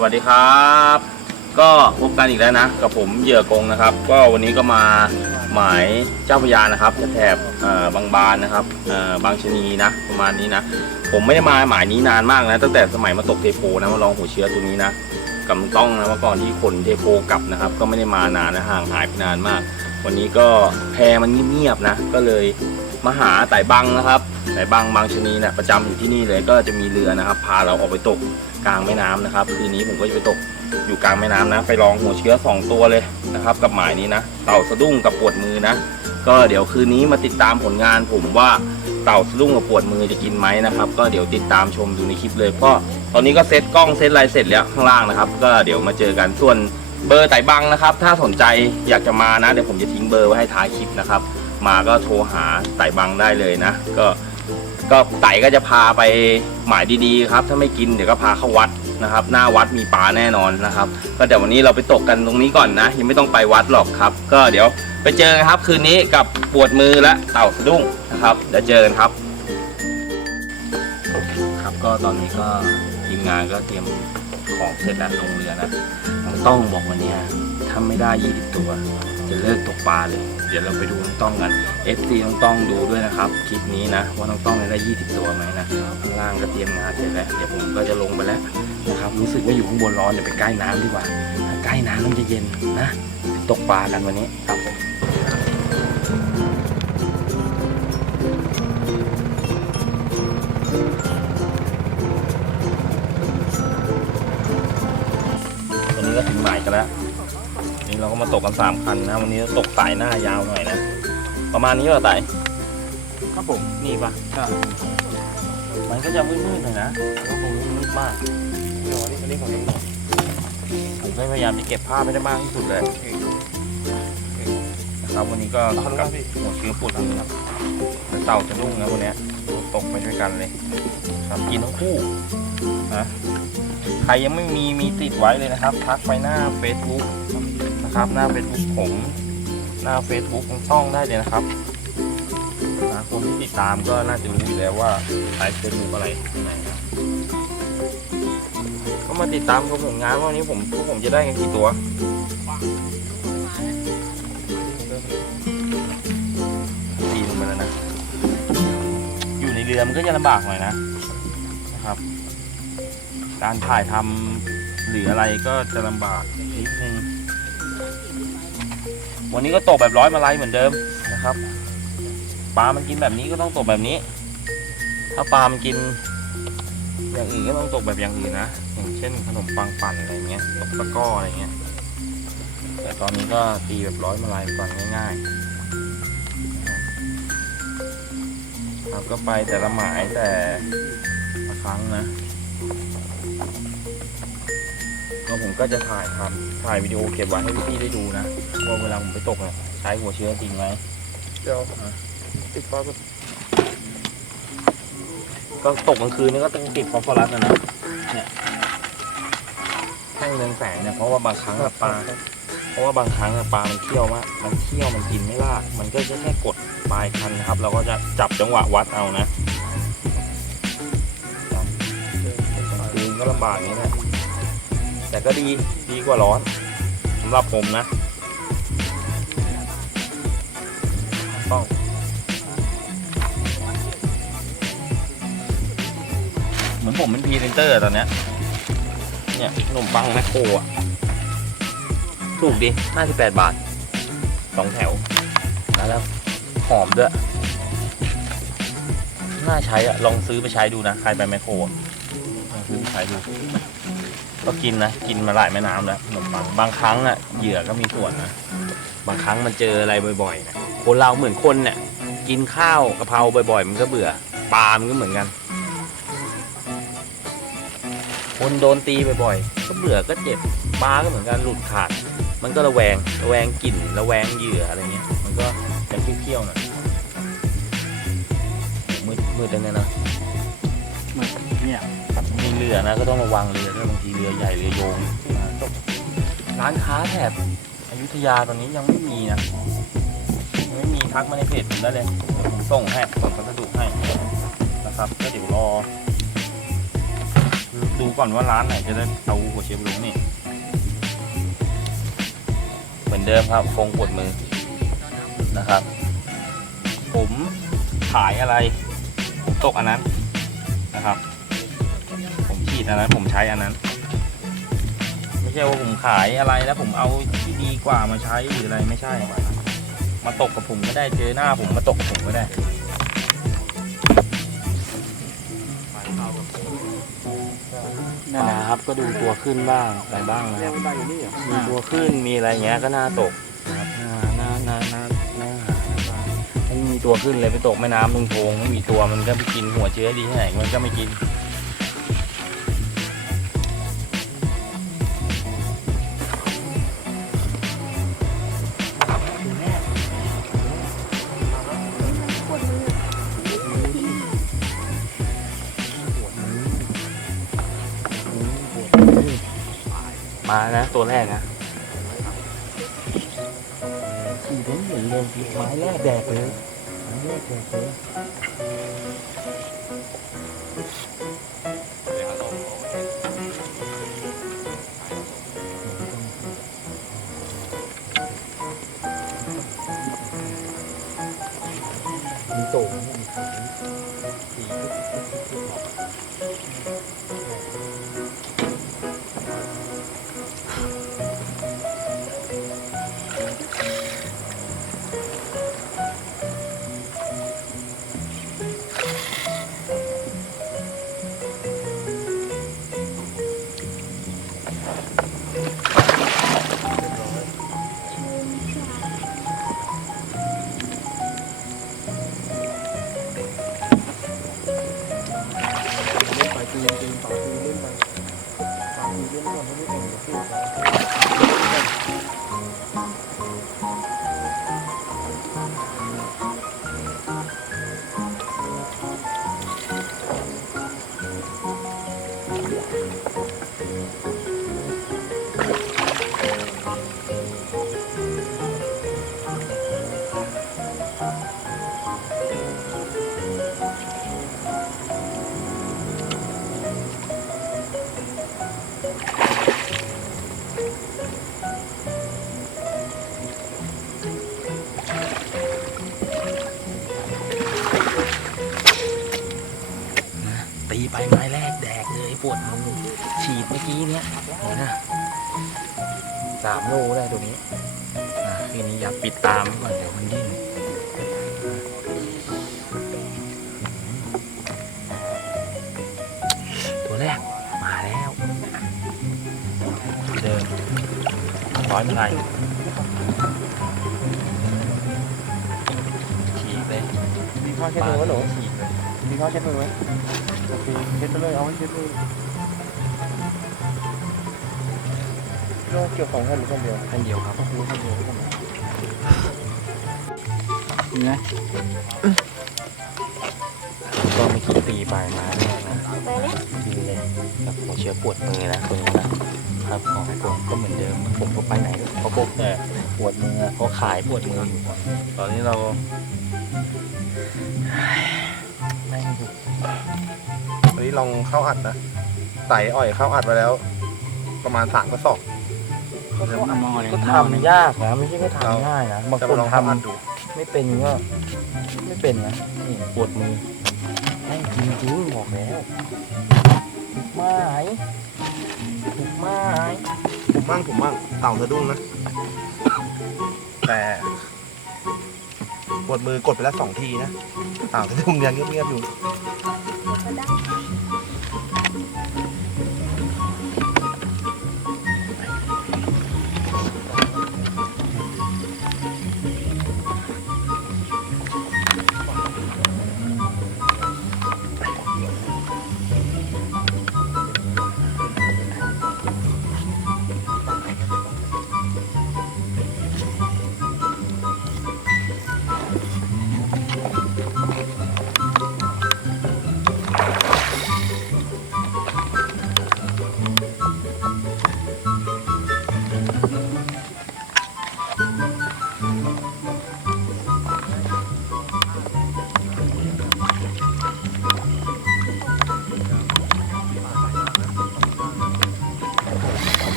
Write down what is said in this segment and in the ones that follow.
สวัสดีครับ ก็พบกันอีกแล้วนะ กับผมเหยื่อกงนะครับ ก็วันนี้ก็มาหมายเจ้าพระยานะครับแถบบางบานนะครับบางชนีนะประมาณนี้นะ ผมไม่ได้มาหมายนี้นานมากนะ ตั้งแต่สมัยมาตกเทโพนะมาลองหัวเชื้อตัวนี้นะกับต้องนะเมื่อก่อนที่ขนเทโพกลับนะครับ ก็ไม่ได้มานานนะห่างหายไปนานมาก วันนี้ก็แพมันเงียบๆนะ ก็เลยมาหาไต่บังนะครับไต่บังบางชนีนี่ยประจำอยู่ที่นี่เลยก็จะมีเรือนะครับ พาเราออกไปตก กลางแม่น้ำนะครับคืนนี้ผมก็จะไปตกอยู่กลางแม่น้ำนะ ไปลองหัวเชื้อ 2 ตัวเลยนะครับ กับหมายนี้นะเต่าสะดุ้งกับปวดมือนะ ก็เดี๋ยวคืนนี้มาติดตามผลงานผมว่าเต่าสะดุ้งกับปวดมือจะกินไหมนะครับ ก็เดี๋ยวติดตามชมดูในคลิปเลยเพราะตอนนี้ก็เซตกล้องเซตอะไรเสร็จแล้วข้างล่างนะครับ ก็เดี๋ยวมาเจอกันส่วนเบอร์ไต่บังนะครับ ถ้าสนใจอยากจะมานะ เดี๋ยวผมจะทิ้งเบอร์ไว้ให้ท้ายคลิปนะครับ มาก็โทรหาไต่บังได้เลยนะ ก็ ก็ไต่ก็จะพาไปหมายดีๆครับ ถ้าไม่กินเดี๋ยวก็พาเข้าวัดนะครับ หน้าวัดมีปลาแน่นอนนะครับ ก็เดี๋ยววันนี้เราไปตกกันตรงนี้ก่อนนะ ยังไม่ต้องไปวัดหรอกครับ ก็เดี๋ยวไปเจอกันครับ คืนนี้กับปวดมือและเต่าสะดุ้งนะครับเดี๋ยวเจอกันครับ ครับก็ตอนนี้ก็ทีมงานก็เตรียมของเสร็จแล้วลงเรือนะน้องต้องบอกวันนี้ถ้าไม่ได้ 20 ตัว จะเลิกตกปลาเลย เดี๋ยวเราไปดูน้องต้องกัน FC น้องต้องดูด้วยนะครับคลิปนี้นะว่าน้องต้องได้ 20 ตัวไหมนะข้างล่างก็เตรียมงานเสร็จแล้วเดี๋ยวผมก็จะลงไปแล้วนะครับรู้สึกว่าอยู่ข้างบนร้อนเดี๋ยวไปใกล้น้ำดีกว่าใกล้น้ำมันจะเย็นนะตกปลากันวันนี้ครับวันนี้ก็ถึงหมายกันแล้ว นนี้เราก็มาตกกันสามคันนะ วันนี้ตกสายหน้ายาวหน่อยนะ ประมาณนี้ป่ะไต่ครับผมนี่ป่ะใช่มันก็จะมืดๆหน่อยนะก็คงไม่มืดมากเดี๋ยวอันนี้อันนี้ของเองผมก็พยายามจะเก็บภาพไม่ได้มากที่สุดเลยนะครับวันนี้ก็ขอบคุณคกัรับบพี่หัวเชื้อปวดมือครับแล้วเต่าจะรุ่งนะวันเนี้ยตกไปด้วยกันเลยครับกินทั้งคู่นะใครยังไม่มีมีติดไว้เลยนะครับ ทักไปหน้า Facebook นะครับ หน้า Facebook ผมหน้า Facebook ของช่องได้เลยนะครับนะคนที่ติดตามก็น่าจะรู้อยู่แล้วว่าใช้เฟซบุ๊กอะไรที่ไหนก็มาติดตามชมผลงานว่าวันนี้ผมพวกผมจะได้กันกี่ตัวตีลงไปแล้วนะ อยู่ในเรือมันก็จะลำบากหน่อยนะนะครับ การถ่ายทำหรืออะไรก็จะลำบากนิดนึง วันนี้ก็ตกแบบร้อยมาลัยเหมือนเดิมนะครับ ปลา มันกินแบบนี้ก็ต้องตกแบบนี้ ถ้าปลา มันกิน อย่างอื่นก็ต้องตกแบบอย่างอื่นนะ อย่างเช่นขนมปังปั่นอะไรเงี้ย ตกตะก้ออะไรเงี้ย แต่ตอนนี้ก็ตีแบบร้อยมาลายไปก่อนง่ายๆครับก็ไปแต่ละหมายแต่ละครั้งนะ ก็ผมก็จะถ่ายทำถ่ายวิดีโอเก็บไว้ให้พี่ๆได้ดูนะว่าเวลาผมไปตกเนี่ยใช้หัวเชื้อจริงไหมเดี๋ยวติดฟ้าก็ก็ตกกลางคืนนี่ก็ต้องติดฟอสฟอรัสนะนะเนี่ยแท่งเรืองแสงเนี่ยเพราะว่าบางครั้งอะปลาเพราะว่าบางครั้งอะปลามันเคี่ยวมากมันเคี่ยวมันกินไม่ลาก มันก็จะแค่กดปลายคันนะครับ เราก็จะจับจังหวะวัดเอานะจับกลางคืนก็ลำบากอย่างนี้แหละ แต่ก็ดีดีกว่าร้อนสำหรับผมนะต้องเหมือนผมเป็นพรีเซนเตอร์ตอนเนี้ยเนี่ยขนมปังแมคโครอะ ถูกดิ 58 บาทสองแถวแล้วหอมด้วย น่าใช้อะลองซื้อไปใช้ดูนะ ใครไปแมคโครอะลองซื้อไปใช้ดู ก็กินนะ กินมาหลายแม่น้ำแล้วขนมปังบางครั้งอะเหยื่อก็มีส่วนนะบางครั้งมันเจออะไรบ่อยๆนะคนเราเหมือนคนเนี่ยกินข้าวกะเพราบ่อยๆ มันก็เบื่อปลามันก็เหมือนกัน คนโดนตีบ่อยๆก็เบื่อก็เจ็บปลาก็เหมือนกันหลุดขาด มันก็ระแวงระแวงกลิ่นระแวงเหยื่ออะไรเงี้ยมันก็จะเคี้ยวๆหน่อยมืดมืดจังเลยนะมือเนี่ย มีเรือนะก็ต้องระวังเรือด้วยบางทีเรือใหญ่เรือโยงร้านค้าแถบอยุธยาตอนนี้ยังไม่มีนะยังไม่มีทักมาในเพจผมได้เลยผมส่งให้ส่งพัสดุให้นะครับก็เดี๋ยวรอดูก่อนว่าร้านไหนจะได้เอาหัวเชฟลุงนี่เหมือนเดิมครับคงกดมือนะครับ ผมขายอะไร ผมตกอันนั้น อันนั้นผมใช้อันนั้น ไม่ใช่ว่าผมขายอะไรแล้วผมเอาที่ดีกว่ามาใช้หรืออะไรไม่ใช่ มาตกกับผมก็ได้เจอหน้าผมมาตกกับผมก็ได้นั่นนะครับก็ดูตัวขึ้นบ้างอะไรบ้างนะแนควรับบันไดอยู่นี่เหรอมีตัวขึ้นมีอะไรเงี้ยก็น่าตกนะครับน่าน่าน่าน่าน่าหาบ้างไม่มีตัวขึ้นเลยไปตกแม่น้ำมึงโพงไม่มีตัวมันก็ไปกินหัวเชื้อดีที่ไหนมันก็ไม่กิน มานะ ตัวแรกนะขี่ผมเห็นเลยไม้แรกแดกเลยไม้แรกแดกเลยมีโต่งมีขายสี วดมือฉีดเมื่อกี้เนี้ยเห็นนะสามโลได้ตัวนี้อะทีนี้อย่าปิดตามก่อนเดี๋ยวมันดิ้นตัวแรกมาแล้วเดิมร้อยมันไงฉีกเลยมีข้าวเช็ดมือไหมหนูฉีกเลยมีข้าวเช็ดมือไหม เช็ดไปเลยเอาไว้เช็ดมือโรคเกี่ยวของแค่หรือคนเดียวอันเดียวครับรู้คนเดียวคนเดียวนี่ไงก็ไม่คิดตีไปมาแน่นะดีเลยกับหัวเชื้อปวดมือนะตัวนี้นะครับของผมก็เหมือนเดิมผมก็ไปไหนเขาพบแต่ปวดมือเขาขายปวดมืออยู่ตอนนี้เราแม่งดุ วันนี้ลองเข้าอัดนะไต่อ่อยเข้าอัดไปแล้ว ประมาณสามกระสอบก็ทำยากนะไม่ใช่ไม่ทำง่ายนะบางจะคมานลองทเข้าอัดดูำไม่เป็นก็ไม่เป็นนะนี่ปวดมือแม่งจริงๆบอกแล้วถูกไม้ถูกไม้ผมมั่งผมมั่งเต่าสะดุ้งนะ แต่ปวดมือกดไปแล้วสองทีนะเต่าสะดุ้งยังเงียบๆอยู่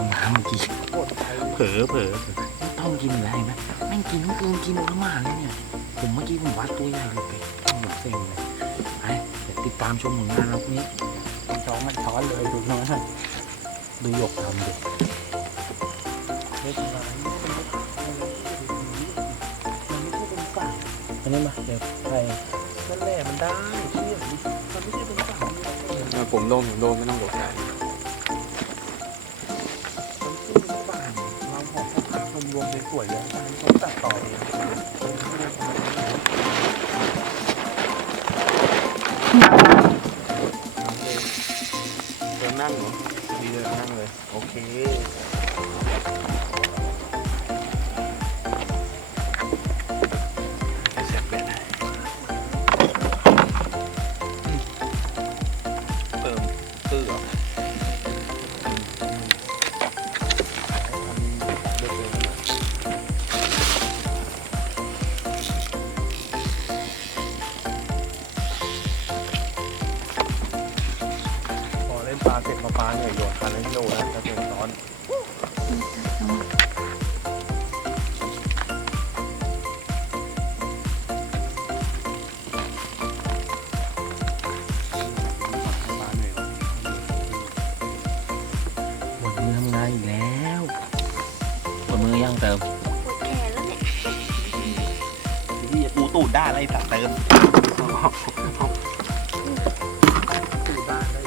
ากคันเกือบร่วงน้ำเมื่อกี้เผลอเผลอต้องกินอยู่แล้วเห็นไหมแม่งกินทั้งคืนกินทั้งมาเลยเนี่ย ผมเมื่อกี้ผมวัดตัวใหญ่เลยไปต้องหมดเซ็งเลยไปติดตามชมผลงานเราพรุ่งนี้ช้อนมันช้อนเลยดูน้อยดูหยกทำดิเล็กอันนี้มาเดี๋ยวใครนั่นแหละมันได้เชื่อมันไม่ใช่เป็นฝั่งมันผมโดนผมโดนไม่ต้องตกใจ สวยเลยต้องตัดต่อเองเดินนั่งเหรอดีเลยนั่งเลย โอเค ตูดได้อะไรสักเติมสูด้านได้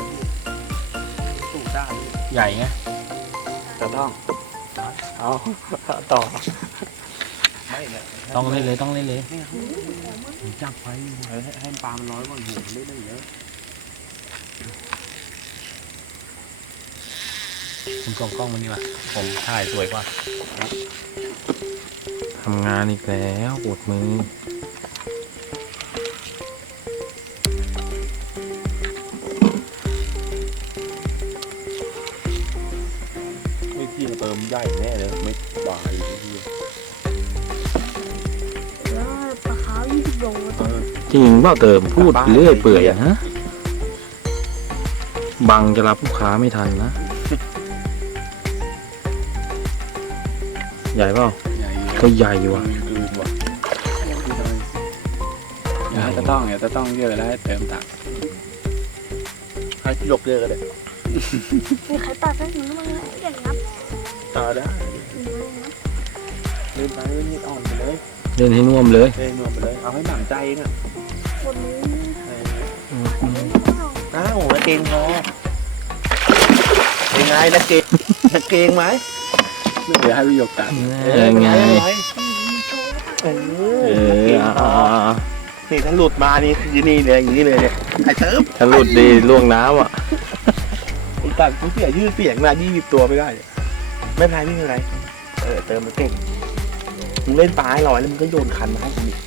ที่สูด้านนี่ใหญ่ไงจะต้องเอาต่อไม่เนี่ยต้องเล่นเลยต้องเล่นเลยผมจับไฟให้ให้ปลามันร้อยก่อนหูมันได้ได้เยอะคุณกล้องกล้องมันดีกว่าผมถ่ายสวยกว่าทำงานอีกแล้วปวดมือ จริงเปล่าเติมพูดเรื่อยเปื่อยอะฮะบังจะรับลูกค้าไม่ทันนะ ใหญ่เปล่าใหญ่ก็ใหญ่ว่ะอืนว่ะอย่าจะต้องอย่าจะต้องเยอะแล้วให้เติมตักให้ยกเยอะก็ได้มีใครตัดสักหนึ่งมั้งอย่างนับต่อได้หนึ่งเลยนะเล่นไปเล่นนิดอ่อนไปเลยเล่นให้น่วมเลยเล่นนวมไปเลยเอาให้หนำใจเองาวกาะเกงงอเป็นไงนักเกงนักเกงไหมเดี๋ยวให้วิโยกตัดเออไงเงนี่ถ้าหลุดมานี่อยืนนี่เลยอย่างนี้เลยไอ้เชิบถ้าหลุดดีล่วงน้ำอะไอ้ตัดกูเสียยืดเสียงมายี่สิบตัวไม่ได้เลยไม่เป็นไรไม่เป็นไรเออเติมมันเก่งมึงเล่นปลาให้ลอยแล้วมึงก็โยนคันมาให้กูอีก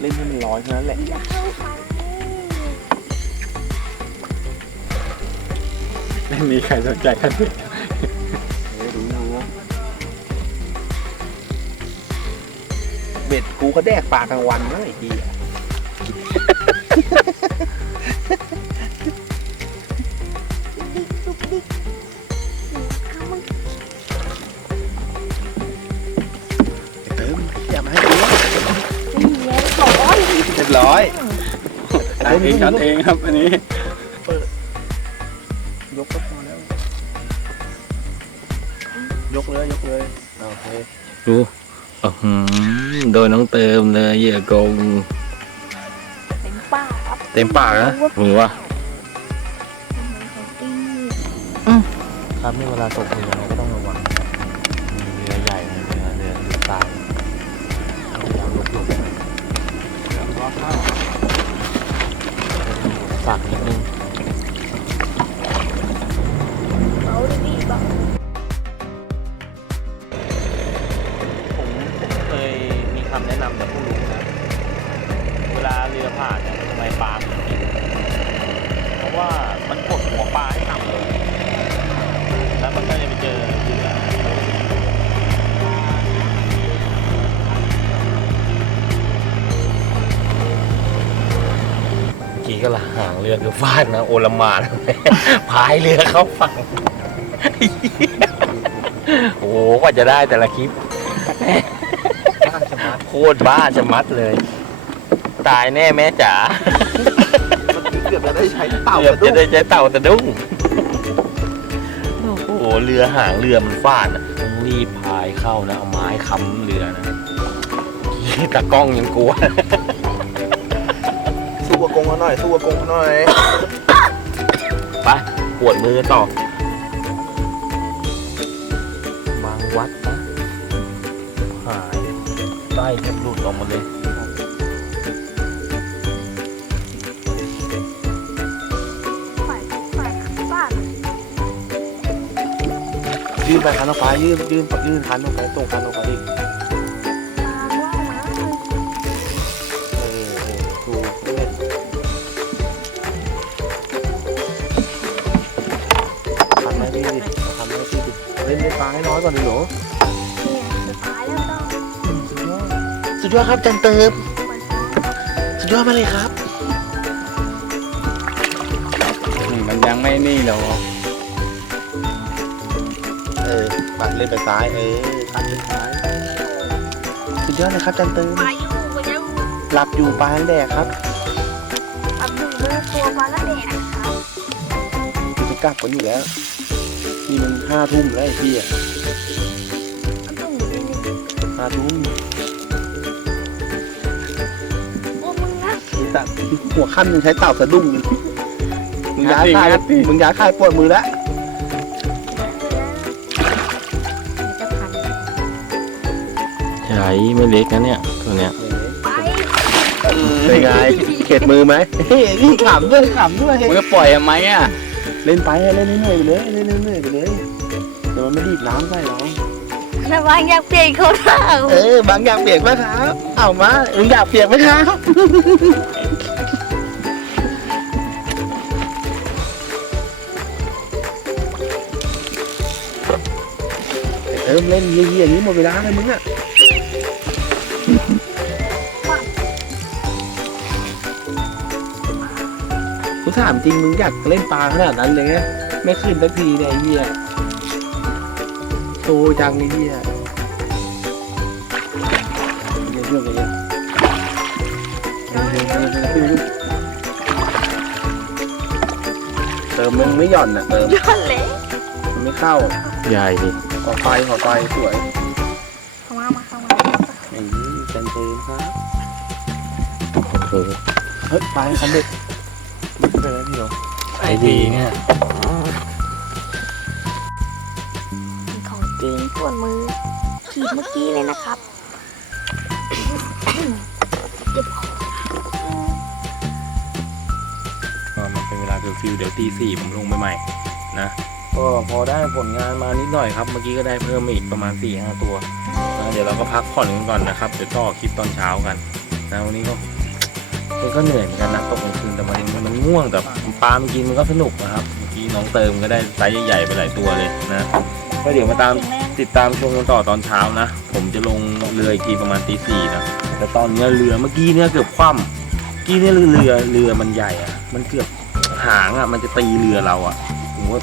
เล่นให้มันลอยเท่านั้นแหละ ไม่มีใครสนใจกันเลยดูนะเบ็ดกูก็แดกปากกลางวันนะไอ้ทีเอติมอย่ามาให้กูนี่ไร้อยเรียบร้อยตัดเองตัดเองครับอันนี้ ยกก็พอแล้ว ยกเลยยกเลยโอเคดูอื้อหือโดยน้องเติมเลยเหยื่อกง เต็มปากครับเต็มปากนะหือวะ ครับนี่เวลาตกเป็นย ระหางเรือคือฟาดนะโอลหมานพายเรือเข้าฝั่งโอ้กว่าจะได้แต่ละคลิปโคตรบ้าจะมัดเลย ตายแน่แม่จ๋าเกือบจะได้ใช้เต่าจะได้ใช้เต่าแต่ดุ้งโอ้เรือหางเรือมันฟาดนะต้องรีบพายเข้านะเอาไม้ค้ำเรือนะตะกล้องยังกลัว น่อยสู้อากงเหน่อยไปปวดมือต่อบางวัดนะหายใต้จะหลุดออกมาเลยยื่นไปคันออกไปยื่นยื่นยื่นคันออกไปตรงคันออกไปอีกาให้น้อยก่อนเลยแล้อสุดยอดสุดยอดครับจันเติมสุดยอดมาเลยครับมันยังไม่นี่หรอกเออปัดเล่นไปซ้าย เออปัดเล่นซ้าย สุดยอดเลยครับจันเติมหลับอยู่ปลาแดกครับหลับอยู่เมื่อตัวมาแล้วแดดครับจะกลับกันอยู่แล้ว นี่มันห้าทุ่มแล้วไอ้พี่อ่ดีห้าทุ่มโอ้มึงนะตัดหัวค่นยังใช้เต่าสะดุ้งเลยมึงย้ายคายมึงย้ายคายปวดมือแล้วใหญ่ไม่เล็กนะเนี่ยตัวเนี้ยไปเป็นไงเข็ดมือไหมเฮ้ยขำด้วยขำด้วยมึงจะปล่อยทำไมอะ เล่นไปเล่นเรื่อยๆไปเลยเล่นเรื่อยๆไปเลยเดี๋ยวมันไม่ดีดน้ำใส่เรานะบางอยากเปลี่ยนเขาถามเออบางอยากเปลี่ยนไหมครับเอามาอึงอยากเปลี่ยนไหมครับเริ่มเล่นเยี่ยๆองนี้หมดเวลาเลยมึงอะ ถามจริงมึงอยากเล่นปลาขนาดนั้นเลยไงไม่ขึ้นสักทีเนี่ยเฮียโตจังเหี้ยเดี๋ยวเดี๋ยวเดี๋ยวเดี๋ยวเติมมึงไม่หย่อนอะเติมหย่อนเลยมันไม่เข้าใหญ่ดิขอไฟขอไฟสวยเข้ามามาเข้ามาอย่างนี้เป็นเพลมครับโอเคเฮ้ยไฟคันเด็กายดีเนี่ยของจริงส่วนมือขีดเมื่อกี้เลยนะครับ เก็อมันเป็นเวลาคือฟิวเดี๋ยวตีสี่ผมลงไปใหม่นะ ก็พอได้ผลงานมานิดหน่อยครับ เมื่อกี้ก็ได้เพิ่มมาอีกประมาณสี่ห้าตัวเดี๋ยวเราก็พักผ่อนกันก่อนนะครับ เดี๋ยวต่อคลิปตอนเช้ากันนะวันนี้ก็ มันก็เหนื่อยเหมือนกันนะตกกลางคืนแต่มันมันง่วงแต่ปลามันกินมันก็สนุกนะครับเมื่อกี้น้องเติมก็ได้ไซส์ใหญ่ๆไปหลายตัวเลยนะก็เดี๋ยวมาตามติดตามชมกันต่อตอนเช้านะ ผมจะลงเรืออีกทีประมาณตีสี่นะแต่ตอนนี้เรือเมื่อกี้เนี่ยเกือบคว่ำกี้เนี่ยเรือเรือมันใหญ่อะมันเกือบหางอะมันจะตีเรือเราอะผมว่า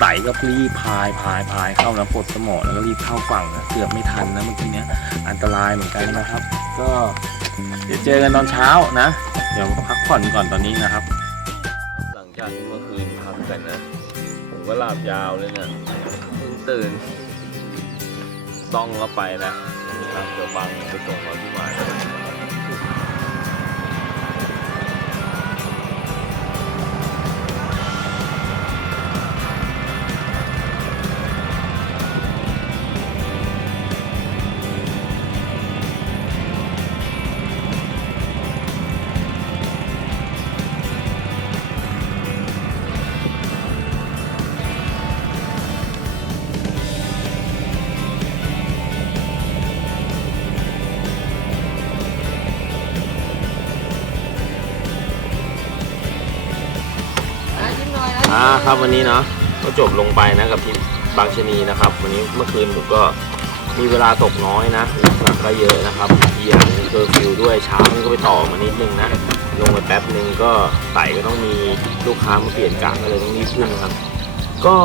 ไต่ก็รีบพายพายพายเข้านะปลดสมอแล้วก็รีบเข้าฝั่งนะเกือบไม่ทันนะเมื่อกี้เนี้ยอันตรายเหมือนกันนะครับ ก็ เดี๋ยวเจอกันตอนเช้านะ เดี๋ยวพักผ่อนก่อนตอนนี้นะครับ หลังจากที่เมื่อคืนพักกันนะ ผมก็หลับยาวเลยเนี่ยเพิ่งตื่น ต้องก็ไปนะครับเดี๋ยวบังไปส่งเราที่หมาย ครับ วันนี้เนาะก็จบลงไปนะกับทีมบางชนีนะครับ วันนี้เมื่อคืนผมก็มีเวลาตกน้อยนะอุปสรรคก็เยอะนะครับอีกอย่างนึงเคอร์ฟิวด้วยเช้านี่ก็ไปต่อมานิดนึงนะลงไปแป๊บนึงก็ไต่ก็ต้องมีลูกค้ามาเปลี่ยนกะก็เลยต้องรีบขึ้นครับ ก็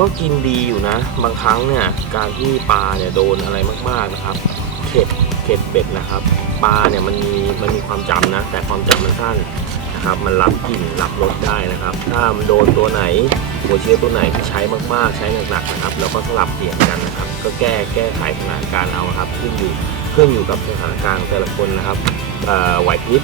ก็กินดีอยู่นะ บางครั้งเนี่ยการที่ปลาเนี่ยโดนอะไรมากๆนะครับเข็ดเข็ดเป็ดนะครับ ปลาเนี่ยมันมีมันมีความจำนะ แต่ความจำมันสั้น นะครับ มันรับกลิ่นรับรสได้นะครับ ถ้ามันโดนตัวไหนหัวเชื้อตัวไหนที่ใช้มากๆ ใช้หนักๆนะครับแล้วก็สลับเปลี่ยนกันนะครับ ก็แก้แก้ไขสถานการณ์เอาครับ ขึ้นอยู่ขึ้นอยู่กับสถานการณ์แต่ละคนนะครับไหวพริบ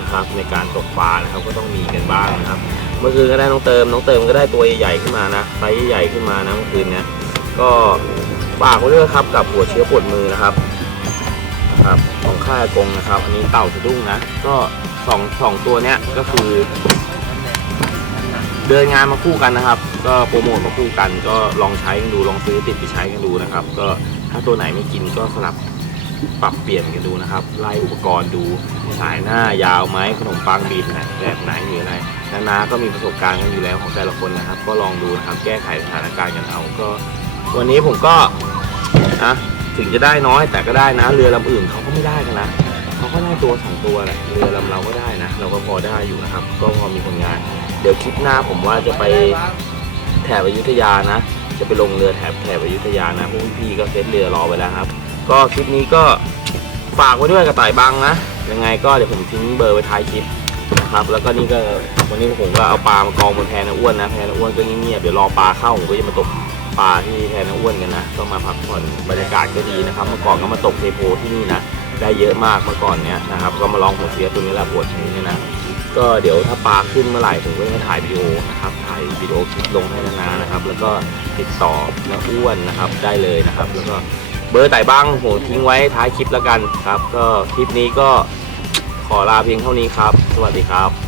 นะครับในการตกปลานะครับก็ต้องมีกันบ้างนะครับ เมื่อคืนก็ได้น้องเติมน้องเติมก็ได้ตัวใหญ่ๆขึ้นมานะไซส์ใหญ่ขึ้นมานะเมื่อคืนเนี้ยก็ฝากไว้ด้วยครับกับหัวเชื้อปวดมือนะครับนะครับของค่ายกงนะครับ อันนี้เต่าสะดุ้งนะ ก็ สองสองตัวเนี้ยก็คือ เดินงานมาคู่กันนะครับ ก็โปรโมทมาคู่กัน ก็ลองใช้กันดูลองซื้อติดไปใช้กันดูนะครับ ก็ถ้าตัวไหนไม่กินก็สลับปรับเปลี่ยนกันดูนะครับไล่อุปกรณ์ดูสายหน้ายาวไหมขนมปังบีบไหนแบบไหนหรืออะไรนานาก็มีประสบการณ์กันอยู่แล้วของแต่ละคนนะครับ ก็ลองดูนะครับแก้ไขสถานการณ์กันเอาก็ วันนี้ผมก็นะถึงจะได้น้อยแต่ก็ได้นะ เรือลำอื่นเขาก็ไม่ได้กันนะ เขาก็ได้ตัวสองตัวแหละเรือลำเราก็ได้นะ เราก็พอได้อยู่นะครับ ก็พอมีผลงาน เดี๋ยวคลิปหน้าผมว่าจะไปแถบอยุธยานะ จะไปลงเรือแถบแถบอยุธยานะพวกพี่ๆก็เซตเรือรอไว้แล้วครับ ก็คลิปนี้ก็ฝากไว้ด้วยกระต่ายบังนะ ยังไงก็เดี๋ยวผมทิ้งเบอร์ไว้ท้ายคลิปนะครับ แล้วก็นี่ก็วันนี้ผมก็เอาปลามากองบนแพนาอ้วนนะแพนาอ้วนก็เงียบๆเดี๋ยวรอปลาเข้าผมก็จะมาตกปลาที่แพนาอ้วนกันนะ ก็มาพักผ่อนบรรยากาศก็ดีนะครับ เมื่อก่อนก็มาตกเทโพที่นี่นะ ได้เยอะมากเมื่อก่อนเนี้ยนะครับ ก็มาลองหัวเสียตัวนี้แหละปวดนี้เนี่ยนะก็เดี๋ยวถ้าปลาขึ้นเมื่อไหร่ผมก็จะถ่ายวิดีโอนะครับถ่ายวิดีโอคลิปลงให้นานานะครับ แล้วก็ติดต่อนะอ้วนนะครับได้เลยนะครับ แล้วก็เบอร์ไต่บ้างผมทิ้งไว้ท้ายคลิปแล้วกันครับ ก็คลิปนี้ก็ขอลาเพียงเท่านี้ครับ สวัสดีครับ